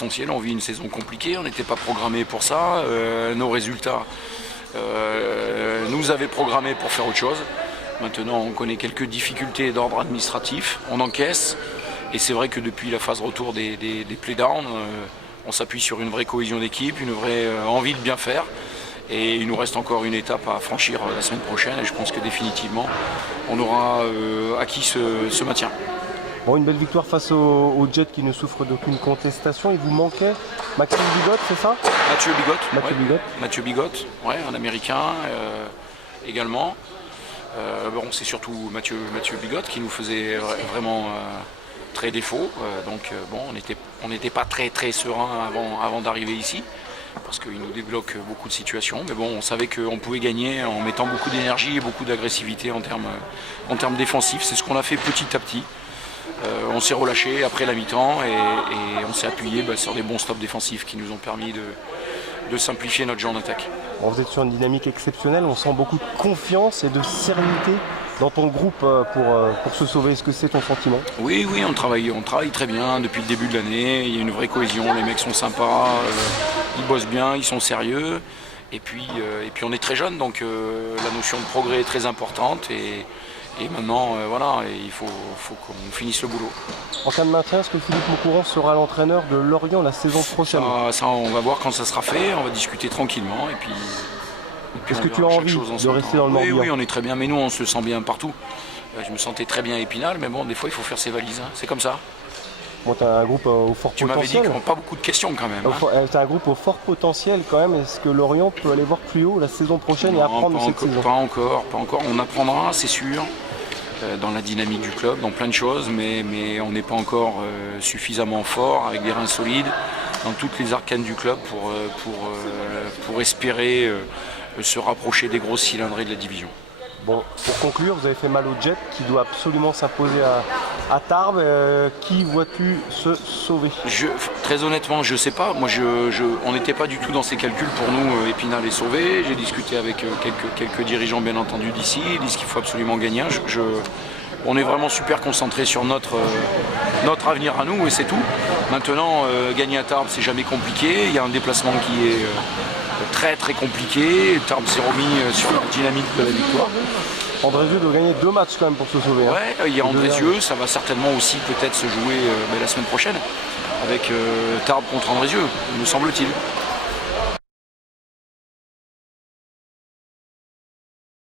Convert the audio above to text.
l'essentiel. On vit une saison compliquée, on n'était pas programmé pour ça. Nos résultats nous avaient programmés pour faire autre chose. Maintenant, on connaît quelques difficultés d'ordre administratif, on encaisse. Et c'est vrai que depuis la phase retour des playdowns, on s'appuie sur une vraie cohésion d'équipe, une vraie envie de bien faire. Et il nous reste encore une étape à franchir la semaine prochaine. Et je pense que définitivement, on aura acquis ce maintien. Bon, une belle victoire face aux Jets qui ne souffrent d'aucune contestation. Il vous manquait Maxime Bigot, c'est ça? Mathieu Bigot. Bigot. Mathieu Bigot, ouais, un Américain également. Bon, c'est surtout Mathieu Bigot qui nous faisait vraiment très défaut. Bon, on n'était pas très serein avant d'arriver ici, parce qu'il nous débloque beaucoup de situations. Mais bon, on savait qu'on pouvait gagner en mettant beaucoup d'énergie et beaucoup d'agressivité en termes défensifs. C'est ce qu'on a fait petit à petit. On s'est relâché après la mi-temps et on s'est appuyé sur des bons stops défensifs qui nous ont permis de simplifier notre jeu en attaque. Bon, vous êtes sur une dynamique exceptionnelle, on sent beaucoup de confiance et de sérénité dans ton groupe pour se sauver. Est-ce que c'est ton sentiment? Oui, on travaille très bien depuis le début de l'année. Il y a une vraie cohésion, les mecs sont sympas, ils bossent bien, ils sont sérieux. Et puis on est très jeunes, donc la notion de progrès est très importante. Et maintenant, il faut qu'on finisse le boulot. En cas de maintien, est-ce que Philippe Maucourant sera l'entraîneur de Lorient la saison prochaine? Ça, on va voir quand ça sera fait, on va discuter tranquillement. Et puis est-ce que tu as envie de rester dans le Morbihan? Oui, on est très bien, mais nous, on se sent bien partout. Je me sentais très bien à Épinal, mais bon, des fois, il faut faire ses valises, hein. C'est comme ça. Bon, tu as un groupe au fort potentiel. Tu m'avais dit qu'on pas beaucoup de questions quand même. Tu as un groupe au fort potentiel quand même. Est-ce que Lorient peut aller voir plus haut la saison prochaine et apprendre de cette saison? Pas encore. On apprendra, c'est sûr, dans la dynamique du club, dans plein de choses, mais on n'est pas encore suffisamment fort, avec des reins solides, dans toutes les arcanes du club pour espérer se rapprocher des grosses cylindrées de la division. Bon, pour conclure, vous avez fait mal au Jet qui doit absolument s'imposer à Tarbes. Qui vois-tu se sauver? Très honnêtement, je ne sais pas. Moi, on n'était pas du tout dans ces calculs. Pour nous, Épinal est sauvé. J'ai discuté avec quelques dirigeants, bien entendu, d'ici. Ils disent qu'il faut absolument gagner. On est vraiment super concentré sur notre avenir à nous et c'est tout. Maintenant, gagner à Tarbes, c'est jamais compliqué. Il y a un déplacement qui est très compliqué. Tarbes s'est remis sur la dynamique de la victoire. Andrézieux doit gagner 2 matchs quand même pour se sauver. Ouais, il y a Andrézieux, ça va certainement aussi peut-être se jouer la semaine prochaine avec Tarbes contre Andrézieux, me semble-t-il.